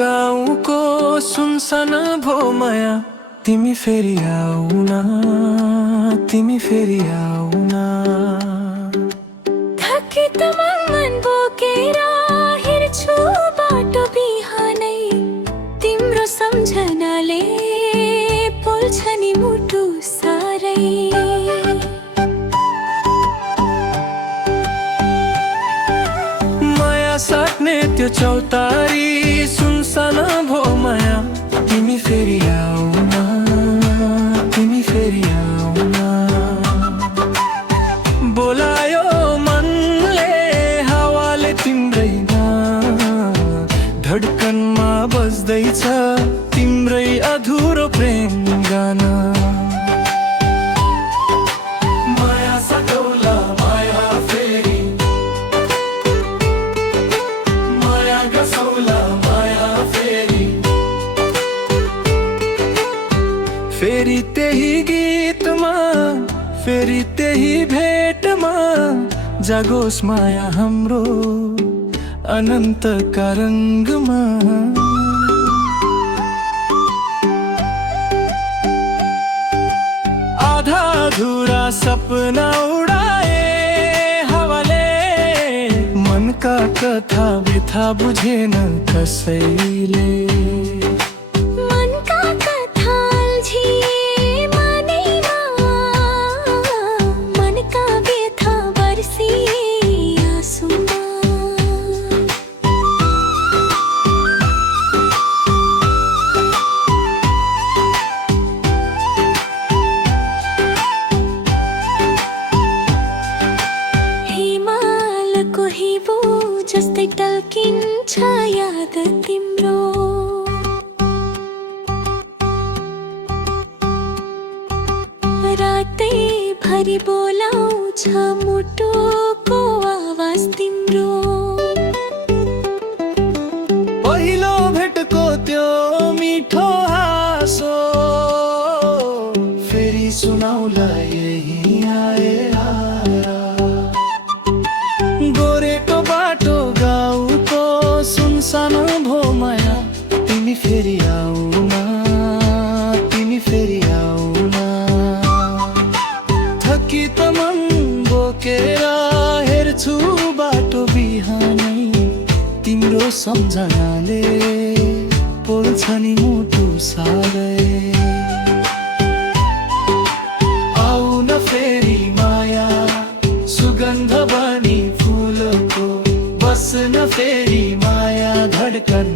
गाउँको सुनसान भो माया, तिमी फेरि आउना, तिमी फेरि आउना। थकित मन बोकेर हिँड्छु बाटो बिहानै, तिम्रो सम्झनाले पोल्छ नि मुटु सारै। माया साट्ने त्यो चौतारी सुनसान भो माया, तिमी फेरि आउना, तिमी फेरि आउना। बोलायो मनले हावाले तिम्रै नाम, धड्कनमा बज्दैछ तिम्रै अधुरो प्रेम गाना। माया सटौला माया फेरि, माया गसौला माया फेरि। फेरि त्यही गीतमा, फेरि त्यही भेटमा, जागोस् माया हाम्रो अनन्तका रङ्गमा। आधा अधुरा सपना उडाए हावाले, मनका कथा व्यथा बुझेन कसैले। मनका कथा अल्झिए मनैमा, मनका व्यथा बर्सिए आँसुमा। हिमालको हिबो जस्तै टल्किन्छ याद तिम्रो, रातै भरि बोलाउँछ मुटुको आवाज तिम्रो। पहिलो भेटको त्यो मिठो हाँसो, फेरि सुनाउला यही आए हारा। गोरेटो बाटो गाउँको सुनसान भो माया, तिमी फेरि आउना, तिमी फेरि आउना। थकित मन बोकेर हेर्छु बाटो बिहानै, तिम्रो सम्झनाले पोल्छ नि मुटु सारै। आउन फेरि माया सुगन्ध बनी फुलको, बस्न फेरि माया धड्कन